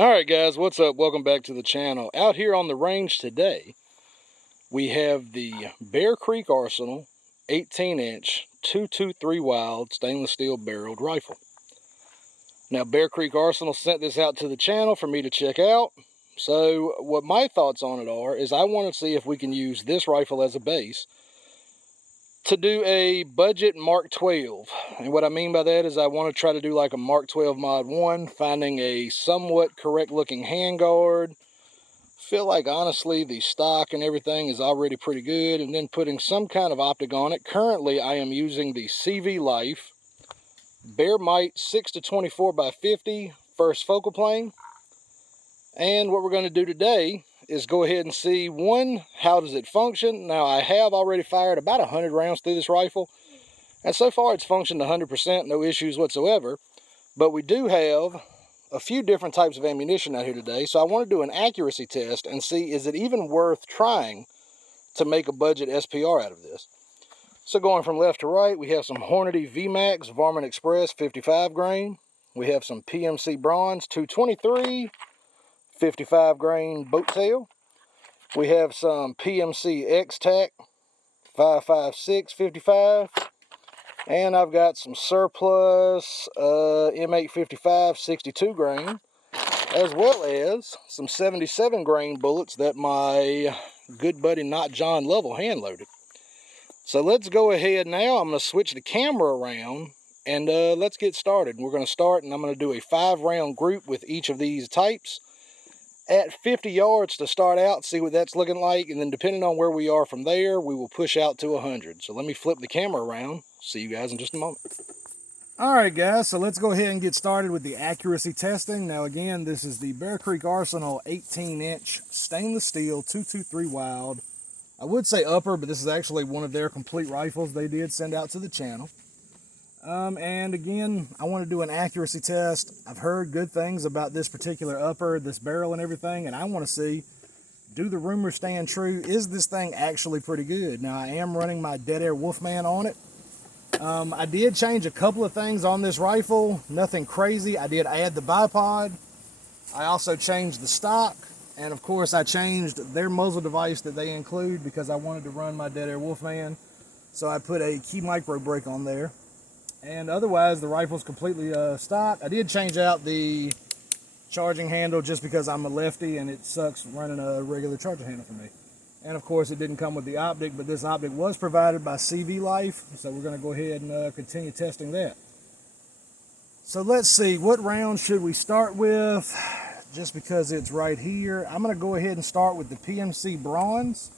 Alright guys, what's up? Welcome back to the channel. Out here on the range today, we have the Bear Creek Arsenal 18-inch 223 Wylde stainless steel barreled rifle. Now Bear Creek Arsenal sent this out to the channel for me to check out. So what my thoughts on it are, is I want to see if we can use this rifle as a base to do a budget Mark 12. And what I mean by that is I want to try to do like a Mark 12 Mod 1, finding a somewhat correct looking handguard. Feel like honestly the stock and everything is already pretty good, and then putting some kind of optic on it. Currently I am using the CV Life Bear Might 6-24x50 first focal plane. And what we're going to do today is go ahead and see, one, how does it function. Now I have already fired about 100 rounds through this rifle, and so far it's functioned 100%, no issues whatsoever. But we do have a few different types of ammunition out here today, so I want to do an accuracy test and see, is it even worth trying to make a budget SPR out of this. So going from left to right, we have some Hornady VMAX Varmint Express 55 grain. We have some PMC Bronze 223 55 grain boat tail. We have some PMC X-Tac 556 55. And I've got some surplus M855 62 grain, as well as some 77 grain bullets that my good buddy Not John Lovell hand loaded. So let's go ahead now. I'm going to switch the camera around and let's get started. We're going to start, and I'm going to do a 5-round group with each of these types at 50 yards to start out, see what that's looking like, and then depending on where we are from there, we will push out to 100. So let me flip the camera around. See you guys in just a moment. Alright guys, so let's go ahead and get started with the accuracy testing. Now again, this is the Bear Creek Arsenal 18-inch stainless steel 223 Wylde. I would say upper, but this is actually one of their complete rifles they did send out to the channel. And again, I want to do an accuracy test. I've heard good things about this particular upper, this barrel and everything, and I want to see, do the rumors stand true? Is this thing actually pretty good? Now I am running my Dead Air Wolfman on it. I did change a couple of things on this rifle, nothing crazy. I did add the bipod. I also changed the stock, and of course I changed their muzzle device that they include because I wanted to run my Dead Air Wolfman. So I put a key micro brake on there. And otherwise, the rifle's completely stock. I did change out the charging handle just because I'm a lefty and it sucks running a regular charging handle for me. And of course, it didn't come with the optic, but this optic was provided by CV Life, so we're going to go ahead and continue testing that. So let's see, what round should we start with? Just because it's right here, I'm going to go ahead and start with the PMC Bronze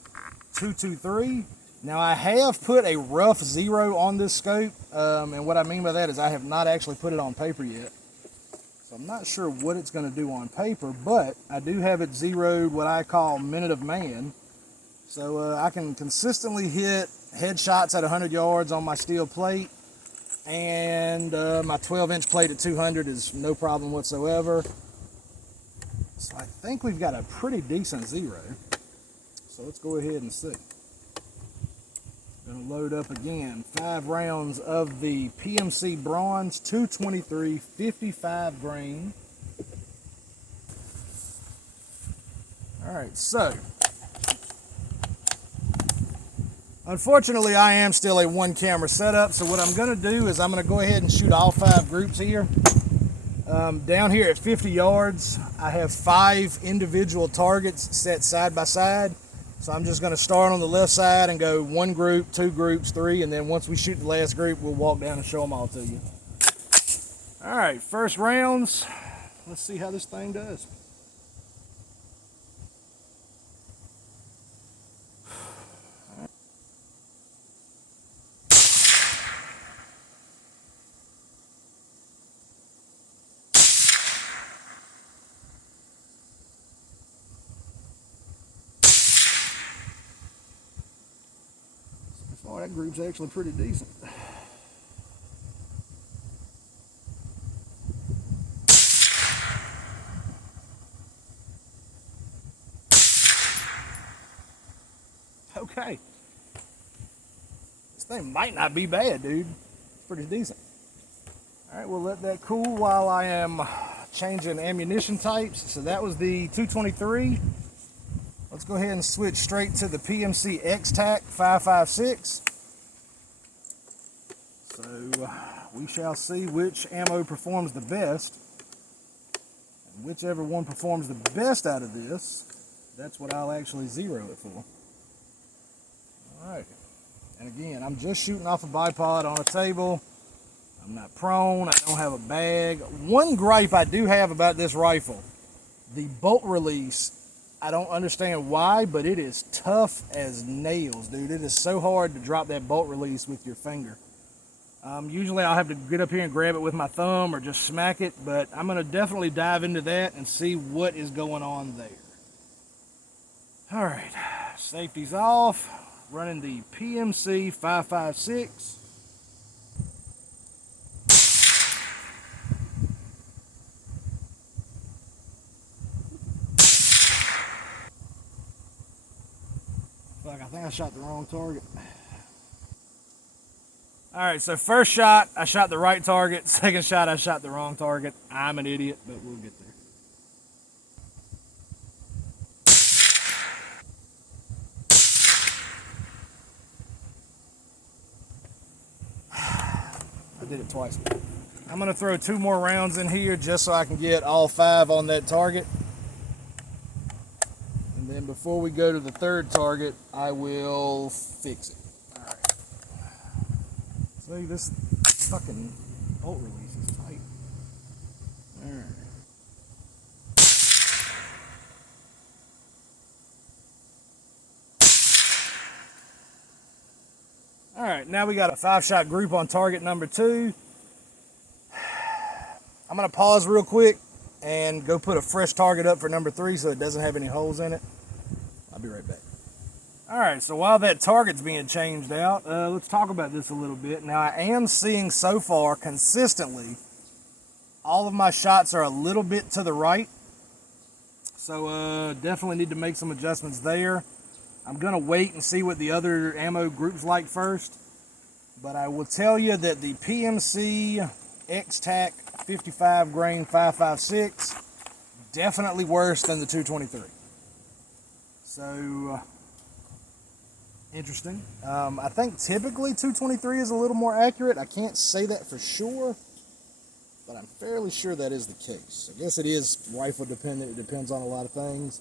223. Now I have put a rough 0 on this scope, and what I mean by that is I have not actually put it on paper yet. So I'm not sure what it's going to do on paper, but I do have it zeroed what I call minute of man. So I can consistently hit headshots at 100 yards on my steel plate, and my 12-inch plate at 200 is no problem whatsoever. So I think we've got a pretty decent 0. So let's go ahead and see. Gonna load up again 5 rounds of the PMC Bronze 223 55 grain. Alright, so unfortunately I am still a 1-camera setup, so what I'm gonna do is I'm gonna go ahead and shoot all 5 groups here. Down here at 50 yards I have 5 individual targets set side by side. So I'm just going to start on the left side and go 1 group, 2 groups, 3, and then once we shoot the last group, we'll walk down and show them all to you. All right, first rounds. Let's see how this thing does. Oh, that group's actually pretty decent. Okay. This thing might not be bad, dude. It's pretty decent. All right, we'll let that cool while I am changing ammunition types. So that was the 223. Let's go ahead and switch straight to the PMC X-Tac 5.56. So we shall see which ammo performs the best. And whichever one performs the best out of this, that's what I'll actually zero it for. Alright. And again, I'm just shooting off a bipod on a table. I'm not prone. I don't have a bag. One gripe I do have about this rifle, the bolt release, I don't understand why, but it is tough as nails, dude. It is so hard to drop that bolt release with your finger. Usually I'll have to get up here and grab it with my thumb or just smack it, but I'm going to definitely dive into that and see what is going on there. All right, safety's off. Running the PMC 5.56. Fuck, I think I shot the wrong target. All right, so first shot, I shot the right target. Second shot, I shot the wrong target. I'm an idiot, but we'll get there. I did it twice. I'm gonna throw 2 more rounds in here just so I can get all 5 on that target. And then before we go to the 3rd target, I will fix it. All right. See, this fucking bolt release is tight. All right. All right, now we got a 5-shot group on target number 2. I'm gonna pause real quick and go put a fresh target up for number 3 so it doesn't have any holes in it. I'll be right back. All right, so while that target's being changed out, let's talk about this a little bit. Now, I am seeing so far consistently all of my shots are a little bit to the right. So definitely need to make some adjustments there. I'm gonna wait and see what the other ammo group's like first. But I will tell you that the PMC X-Tac 55 grain 5.56 definitely worse than the 223. So interesting. I think typically 223 is a little more accurate. I can't say that for sure, but I'm fairly sure that is the case. I guess it is rifle dependent. It depends on a lot of things.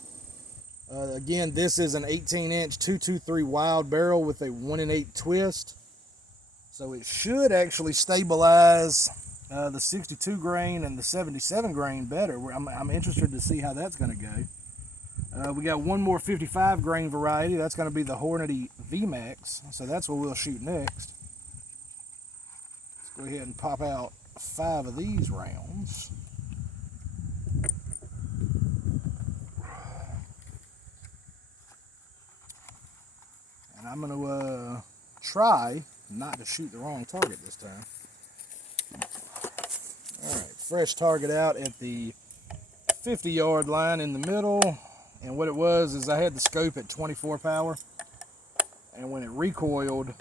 Again, this is an 18-inch 223 Wylde barrel with a 1-in-8 twist. So it should actually stabilize the 62 grain and the 77 grain better. I'm interested to see how that's going to go. We got one more 55 grain variety. That's going to be the Hornady VMAX. So that's what we'll shoot next. Let's go ahead and pop out 5 of these rounds. And I'm going to try not to shoot the wrong target this time. All right, fresh target out at the 50-yard line in the middle. And what it was is I had the scope at 24 power. And when it recoiled,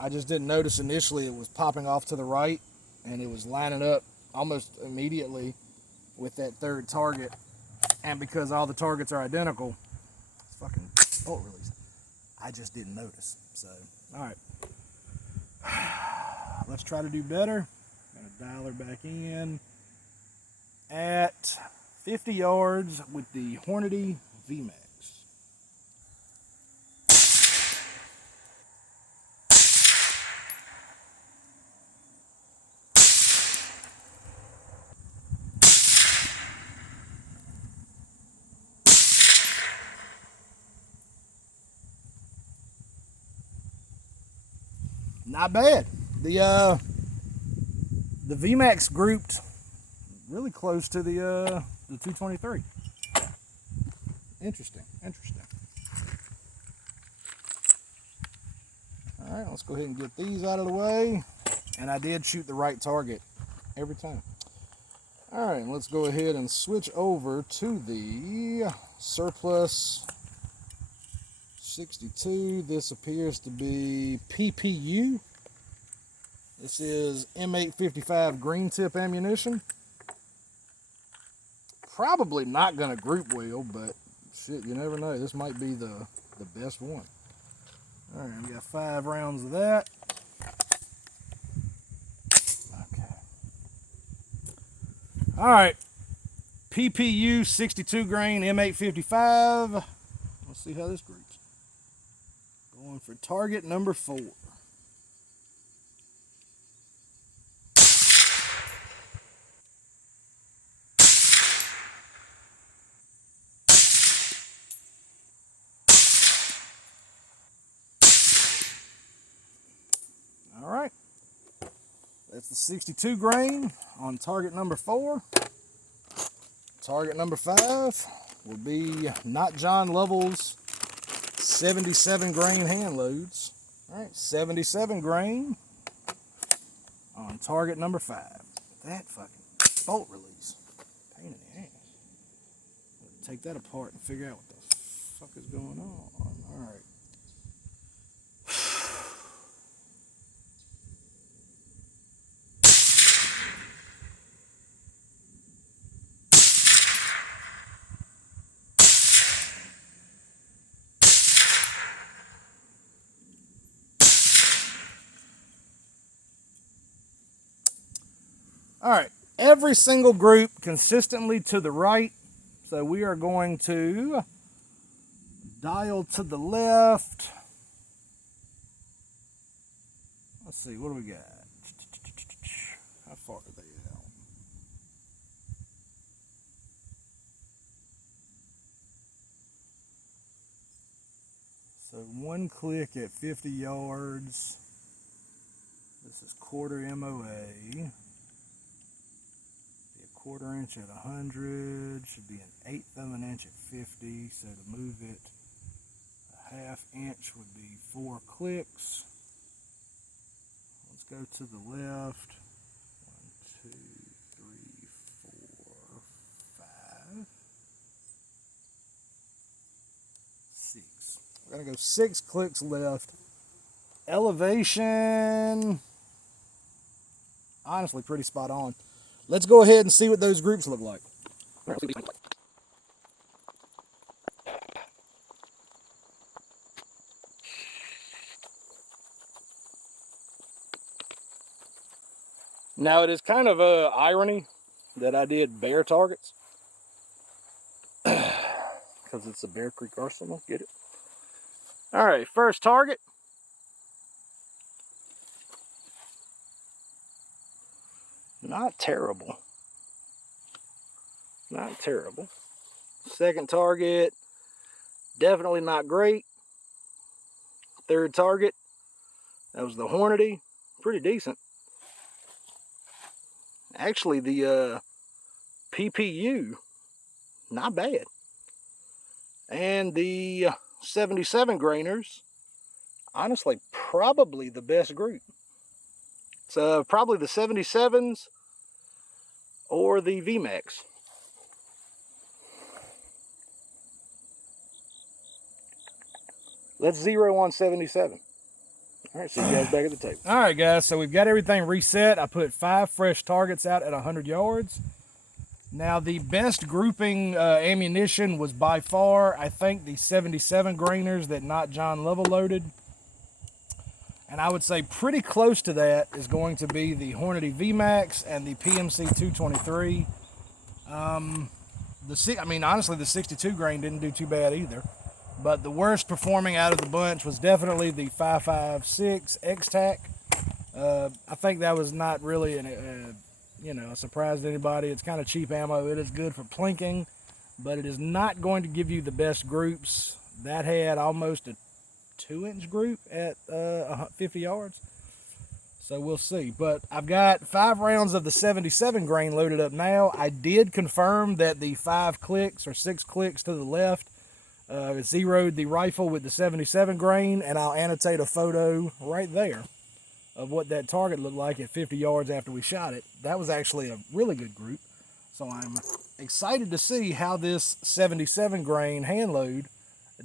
I just didn't notice initially it was popping off to the right. And it was lining up almost immediately with that 3rd target. And because all the targets are identical, it's fucking bolt release. I just didn't notice. So, all right. Let's try to do better. Gonna dial her back in at 50 yards with the Hornady VMAX. Not bad. The VMAX grouped really close to the 223. Interesting. All right, let's go ahead and get these out of the way. And I did shoot the right target every time. All right, let's go ahead and switch over to the Surplus 62. This appears to be PPU. This is M855 green tip ammunition. probably not going to group well, but shit, you never know. This might be the best one. All right, we got 5 rounds of that. Okay. All right, PPU 62 grain M855. Let's see how this groups. Going for target number 4. All right, that's the 62 grain on target number 4. Target number 5 will be not John Lovell's 77 grain hand loads. All right, 77 grain on target number 5. That fucking bolt release, pain in the ass. Take that apart and figure out what the fuck is going on. All right. All right, every single group consistently to the right. So we are going to dial to the left. Let's see, what do we got? How far are they out? So 1 click at 50 yards. This is quarter MOA. 1/4 inch at 100, should be an 1/8 of an inch at 50, so to move it 1/2 inch would be 4 clicks. Let's go to the left. 1, 2, 3, 4, 5, 6. We're gonna go 6 clicks left. Elevation, honestly pretty spot on. Let's go ahead and see what those groups look like. Now, it is kind of a irony that I did bear targets because it's a Bear Creek Arsenal. Get it? All right, first target. Not terrible. Not terrible. Second target, definitely not great. Third target, that was the Hornady. Pretty decent. Actually, the PPU, not bad. And the 77 grainers, honestly, probably the best group. It's probably the 77s or the VMAX. Let's zero on 77. All right, see you guys back at the table. All right, guys, so we've got everything reset. I put 5 fresh targets out at 100 yards. Now, the best grouping ammunition was by far, I think, the 77 grainers that Not John Lovell loaded. And I would say pretty close to that is going to be the Hornady VMAX and the PMC 223. Honestly, the 62 grain didn't do too bad either. But the worst performing out of the bunch was definitely the 5.56 X-Tac. I think that was not really a surprise to anybody. It's kind of cheap ammo. It is good for plinking, but it is not going to give you the best groups. That had almost a 2-inch group at 50 yards. So we'll see. But I've got 5 rounds of the 77 grain loaded up now. I did confirm that the 5 clicks or 6 clicks to the left it zeroed the rifle with the 77 grain, and I'll annotate a photo right there of what that target looked like at 50 yards after we shot it. That was actually a really good group. So I'm excited to see how this 77 grain hand load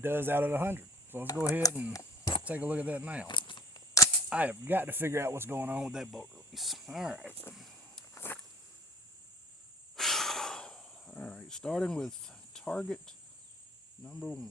does out at 100. So let's go ahead and take a look at that now. I have got to figure out what's going on with that bolt release. All right. All right, starting with target number 1.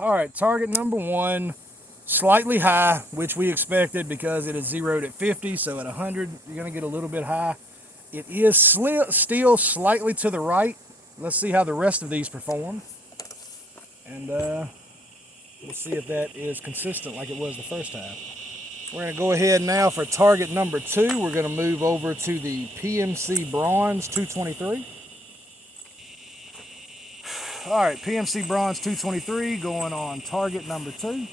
All right, target number 1, slightly high, which we expected because it is zeroed at 50, so at 100 you're going to get a little bit high. It is still slightly to the right. Let's see how the rest of these perform, and we'll see if that is consistent like it was the first time. We're going to go ahead now for target number 2. We're going to move over to the PMC Bronze 223. All right, PMC Bronze 223 going on target number 2.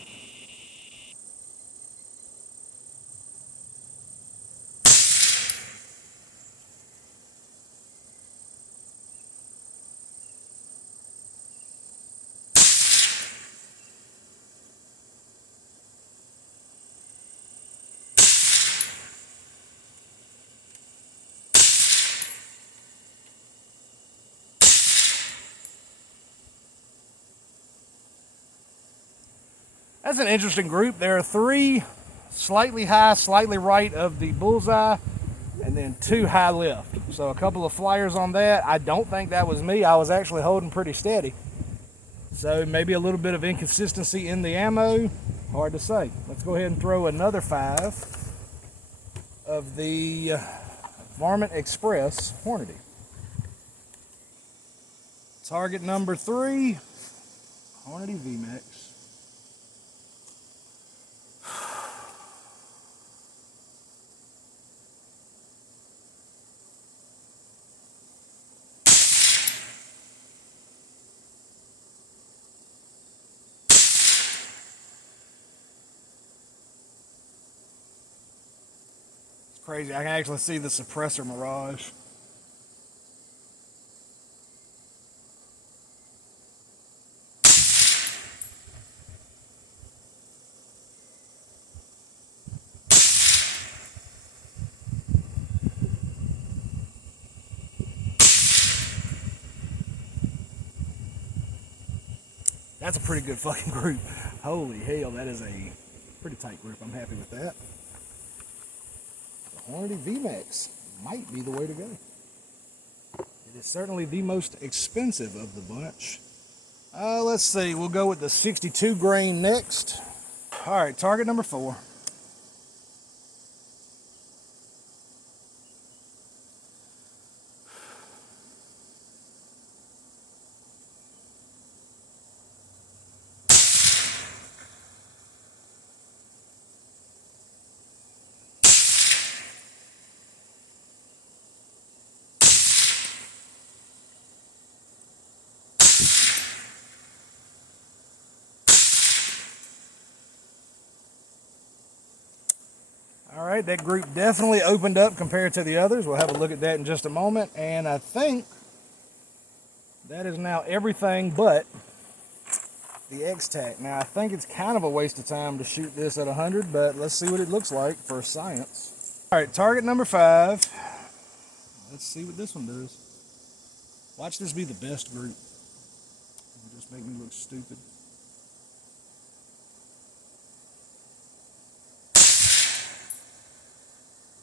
That's an interesting group. There are 3 slightly high, slightly right of the bullseye, and then 2 high left. So a couple of flyers on that. I don't think that was me. I was actually holding pretty steady. So maybe a little bit of inconsistency in the ammo. Hard to say. Let's go ahead and throw another 5 of the Varmint Express Hornady. Target number 3, Hornady VMAX. Crazy, I can actually see the suppressor mirage. That's a pretty good fucking group. Holy hell, that is a pretty tight group. I'm happy with that. The Hornady VMAX might be the way to go. It is certainly the most expensive of the bunch. Let's see, we'll go with the 62 grain next. All right, target number 4. All right, that group definitely opened up compared to the others. We'll have a look at that in just a moment. And I think that is now everything but the X-Tac. Now, I think it's kind of a waste of time to shoot this at 100, but let's see what it looks like for science. All right, target number 5. Let's see what this one does. Watch this be the best group. It'll just make me look stupid.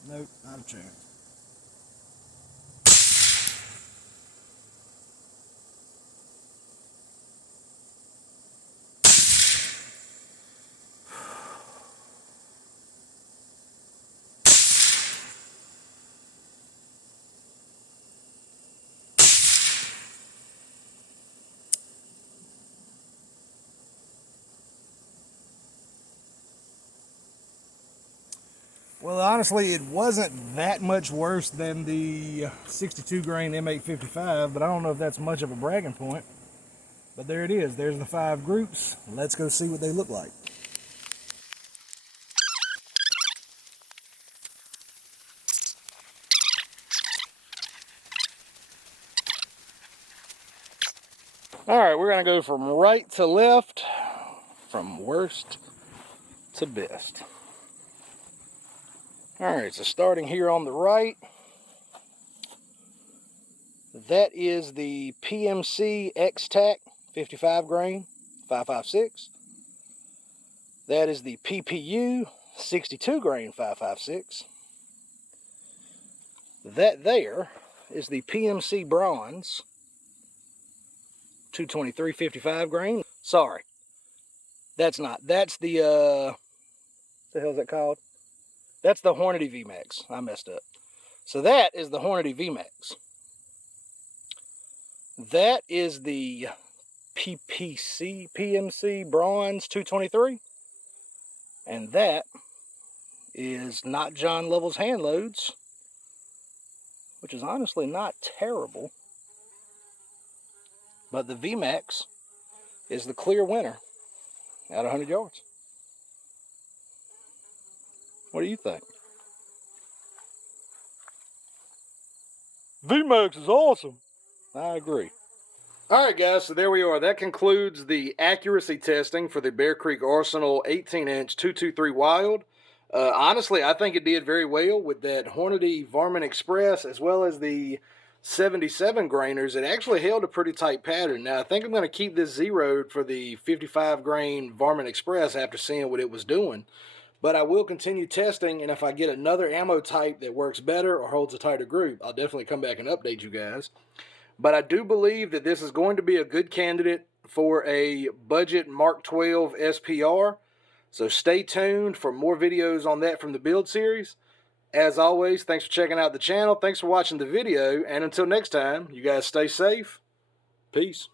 Nope, not a chance. Well, honestly, it wasn't that much worse than the 62 grain M855, but I don't know if that's much of a bragging point. But there it is. There's the 5 groups. Let's go see what they look like. All right, we're going to go from right to left from worst to best. Alright, so starting here on the right, that is the PMC X-Tac 55 grain 556. That is the PPU 62 grain 556. That there is the PMC Bronze 223 55 grain. Sorry, that's not. That's the what the hell is that called? That's the Hornady VMAX. I messed up. So that is the Hornady VMAX. That is the PMC Bronze 223. And that is not John Lovell's hand loads, which is honestly not terrible. But the VMAX is the clear winner at 100 yards. What do you think? VMAX is awesome. I agree. Alright guys, so there we are. That concludes the accuracy testing for the Bear Creek Arsenal 18-inch 223 Wylde. Honestly, I think it did very well with that Hornady Varmint Express as well as the 77 grainers. It actually held a pretty tight pattern. Now, I think I'm going to keep this zeroed for the 55 grain Varmint Express after seeing what it was doing. But I will continue testing, and if I get another ammo type that works better or holds a tighter group, I'll definitely come back and update you guys. But I do believe that this is going to be a good candidate for a budget Mark 12 SPR. So stay tuned for more videos on that from the build series. As always, thanks for checking out the channel. Thanks for watching the video. And until next time, you guys stay safe. Peace.